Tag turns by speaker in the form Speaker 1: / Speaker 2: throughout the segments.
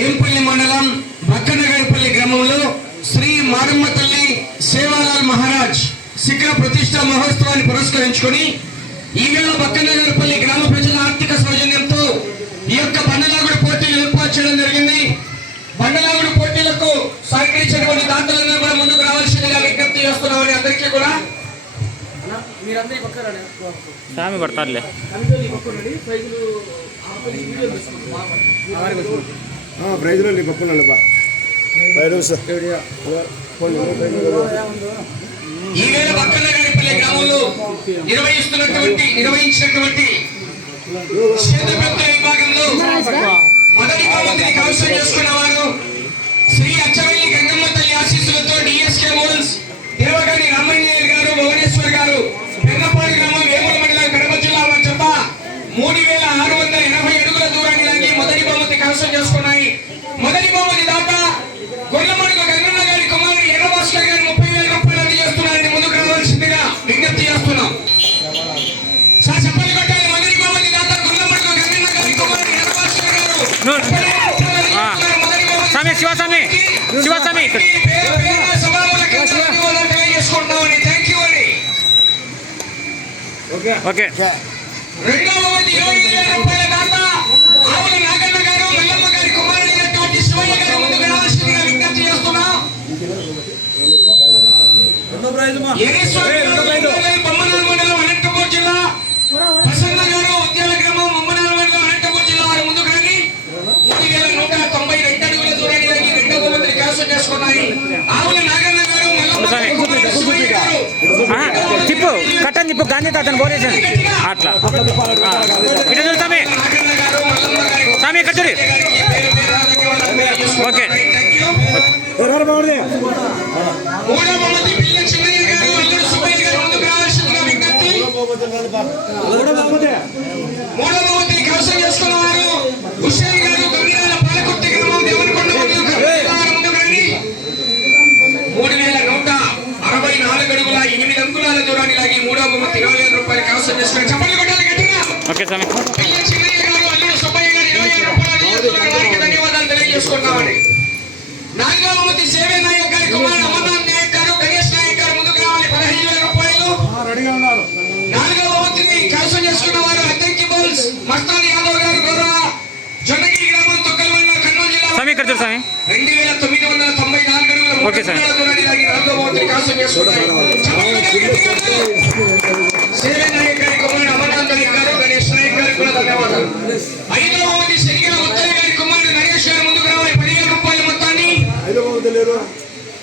Speaker 1: వేంపల్లి మండలం బక్కనగరపల్లి గ్రామంలో శ్రీ మారమ్మ తల్లి సేవాలాల్ మహారాజ్ శిఖర ప్రతిష్ట మహోత్సవాన్ని పురస్కరించుకొని ఈవేళ బక్కనగరపల్లి గ్రామ ప్రజల ఆర్థిక సౌజన్యంతో ఈ యొక్క బండలాగుడు పోటీలు ఏర్పాటు చేయడం జరిగింది. బండలాగుడు పోటీలకు సహకరించినటువంటి దాతలందరూ కూడా ముందుకు రావాల్సిందిగా విజ్ఞప్తి చేస్తున్నామని అందరికీ కూడా.
Speaker 2: మీరందరూ ఈ పక్కన పక్కన.
Speaker 3: ప్రైజ్లో నీ పప్పులు బా
Speaker 1: ఈవేళ గ్రామంలో నిర్వహిస్తున్నటువంటి నిర్వహించినటువంటి క్షేత్రప్రత్య విభాగంలో మొదటి బహుమతిని కైవసం చేసుకున్న వారు శ్రీ అచ్చవల్లి గంగమ్మ తల్లి ఆశీస్సులతో డిఎస్కే మోల్స్ దేవగాని రామయ్య గారు భువనేశ్వర్ గారు పెన్నపాడు గ్రామం వేముల మండలం కడప జిల్లా చెత్త మూడు వేల ఆరు వందల ఎనభై అడుగుల దూరాన్ని లాగి మొదటి బహుమతి కైవసం చేసుకున్నాయి.
Speaker 4: స్వామి శివస్వామి శివస్వామి ఇక్కడ
Speaker 1: పేరు
Speaker 4: గాంధీ తాతను పోలేసాను అట్లా. ఇటు
Speaker 1: మల్లమ్మ గారి
Speaker 4: స్వామి ఇక్కడ చూడు. ఓకే.
Speaker 1: చేస్తున్నారు వారికి ధన్యవాదాలు బహుమతి సేవే నాయక్ గారి కుమారుడు అమర్నాథ్ నాయక్ గారు గణేష్ నాయక్ గారు ముందుకు రావాలి పదహైదు వేల రూపాయలు నాలుగవ కైవసం చేసుకున్న వారు అద్దెకి బౌల్స్ మస్తాన్ యాదవ్ గారు గౌరవ జొన్నగిరి గ్రామం తొక్కలవల్ల కర్నూలు జిల్లా
Speaker 4: స్వామి ఇక్కడ చూడు స్వామి
Speaker 1: రెండు వేల తొమ్మిది వందల తొంభై నాలుగు అడుగుల
Speaker 4: ఓకే సార్.
Speaker 1: నాలుగవ కైవసం చేసుకున్నారు. సేవే నాయక్ గారి కుమారుడు అమర్నాథ్ నాయక్ గారు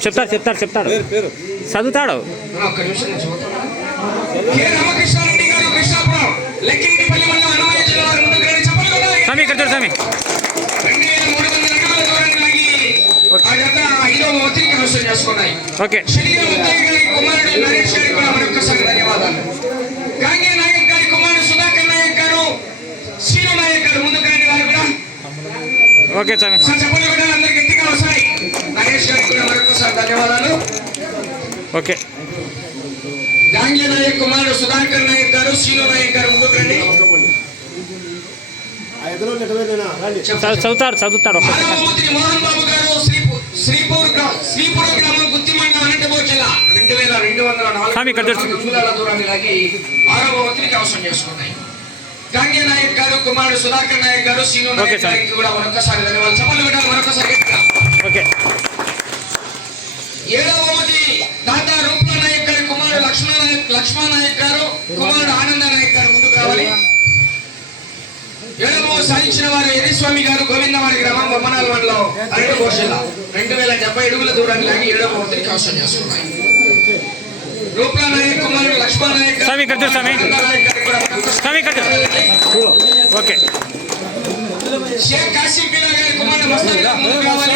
Speaker 1: ముందుకు రండి. చప్పట్లు కొట్టాలి.
Speaker 4: స్వామి ఇక్కడ చూడు స్వామి. ఓకే. ఓకే. స్వామి.
Speaker 1: నరేష్ గారికి కూడా మరొకసారి ధన్యవాదాలు.
Speaker 4: ఓకే.
Speaker 1: గాంగే నాయక్ కుమారుడు సుధాకర్ నాయక్ గారు శ్రీను నాయక్ గారు ముందుకు రండి.
Speaker 3: ఆ ఎదురు నెట్టవేనా రండి.
Speaker 4: చదువు- చదువుతాడు చదువుతాడు. ఒక్క
Speaker 1: ఆరవ మంత్రి మోహన్ బాబు గారు శ్రీపూ- శ్రీపూర్ శ్రీపురం గ్రామం గుత్తి మండలం అనంతపూర్ జిల్లా. రెండు వేల రెండు వందల నాలుగు దూరాన్ని లాగి ఆరవ మంత్రికి అవసరం చేసుకున్నాయి. గాంగే నాయక్ గారు కుమారుడు సుధాకర్ నాయక్ గారు శ్రీను
Speaker 4: ఓకే,
Speaker 1: నాయక్
Speaker 4: సార్.
Speaker 1: గారికి కూడా మరొకసారి ధన్యవాదాలు. చప్పట్లు పెట్టాలి మరొకసారి
Speaker 4: ఓకే.
Speaker 1: ఏడవ మంత్రి దాదా రూపా నాయక్ గారి కుమారుడు లక్ష్మణ నాయక్ లక్ష్మణ నాయక్ గారు కుమారుడు ఆనంద నాయక్ గారు ముందుకు రావాలి. ఏడవ సాధించిన వారు ఎర్రిస్వామి గారు గోవిందవాడి గ్రామం బొమ్మనాల మండలం అరటి జిల్లా రెండు వేల డెబ్బై అడుగుల దూరాన్ని లాగి ఏడవ మంత్రికి అవసరం చేసుకున్నాయి. రూపా నాయక్ కుమారుడు లక్ష్మణ నాయక్ గారు.
Speaker 4: ఓకే.
Speaker 1: షేక్ కాసిం పిల్ల గారి కుమారుడు మస్తాన్ గారు ముందుకు రావాలి.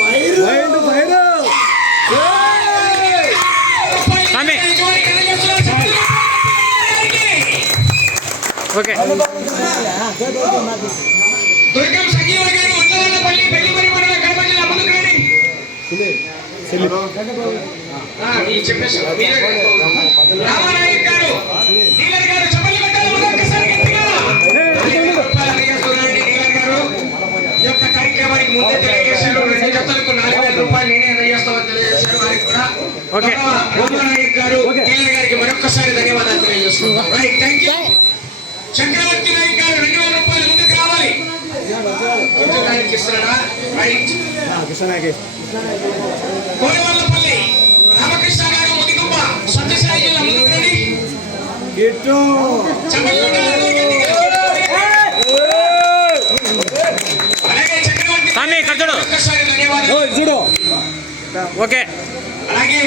Speaker 4: ఓకే.
Speaker 1: దుర్గం సంజీవ గారు ఉండవల్లపల్లి పెళ్ళిమరి మండలం కడప జిల్లా ముందుకు రండి. ఆ, ఈ ఇస్తున్నారా రైట్. కోడవల్లపల్లి రామకృష్ణ గారు ముదిగుప్ప సత్యసాయి జిల్లా ముందుకు రండి చెప్పండి అలాగే చక్రవర్తి
Speaker 4: స్వామి ఇక్కడ చూడు.
Speaker 1: ఒక్కసారి ధన్యవాదాలు.
Speaker 4: ఓకే.
Speaker 1: అలాగే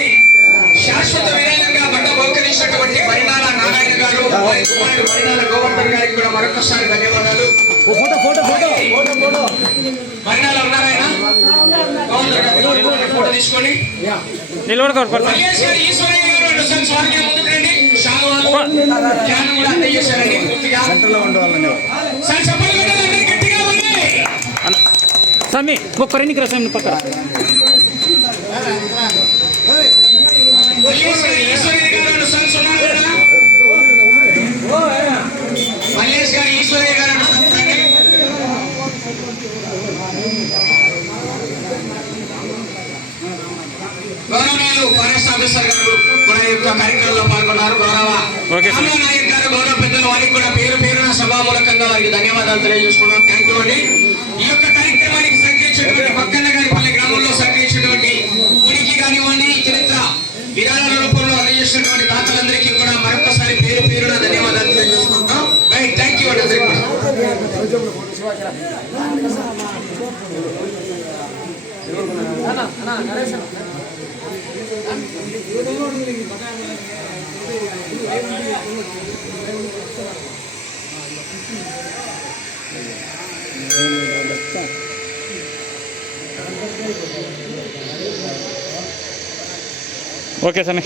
Speaker 1: శాశ్వత వినయంగా బండ బహుకరించినటువంటి పరిణాల నారాయణ గారు వారి కుమారుడు పరిణాల గోవర్ధన్ గారికి కూడా మరొకసారి ధన్యవాదాలు. గోవర్ధన్ గారు ఫోటో తీసుకోండి.
Speaker 4: నిలబడుకోరు
Speaker 1: మల్లేష్ గారు ఈశ్వరయ్య గారు రెండు సార్లు స్వామికి ముందుకు రండి. శాలువాలు ధ్యానం కూడా అందజేశారండి పూర్తిగా. సార్ చెప్పండి కొట్టాలి, అందరూ గట్టిగా ఉంది
Speaker 4: స్వామి ఒక్క రెండు రా స్వామి పక్కన
Speaker 1: మల్లేష్ గారు ఈశ్వరయ్య గారు రెండు సార్లు ఉన్నారు కదా మల్లేష్ గారు ఈశ్వరయ్య గారు రెండు సార్లు రండి గౌరవనీయులు ఫారెస్ట్ ఆఫీసర్ గారు కూడా ఈ యొక్క కార్యక్రమంలో పాల్గొన్నారు గౌరవ
Speaker 4: ఓకే సార్.
Speaker 1: రామా నాయక్ గారు గౌరవ పెద్దలు వారికి కూడా పేరు పేరున సభామూలకంగా వారికి ధన్యవాదాలు తెలియజేసుకున్నాం థ్యాంక్ యూ అండి. ఈ యొక్క కార్యక్రమానికి సహకరించినటువంటి పక్కన గారిపల్లి గ్రామంలో సహకరించినటువంటి ఉనికి కానివ్వండి చరిత్ర విధానాల రూపంలో అందజేసినటువంటి దాతలందరికీ కూడా మరొకసారి పేరు పేరున ధన్యవాదాలు తెలియజేసుకుంటాం రైట్ థ్యాంక్ యూ అండి అందరికీ.
Speaker 4: ఓకే స్వామి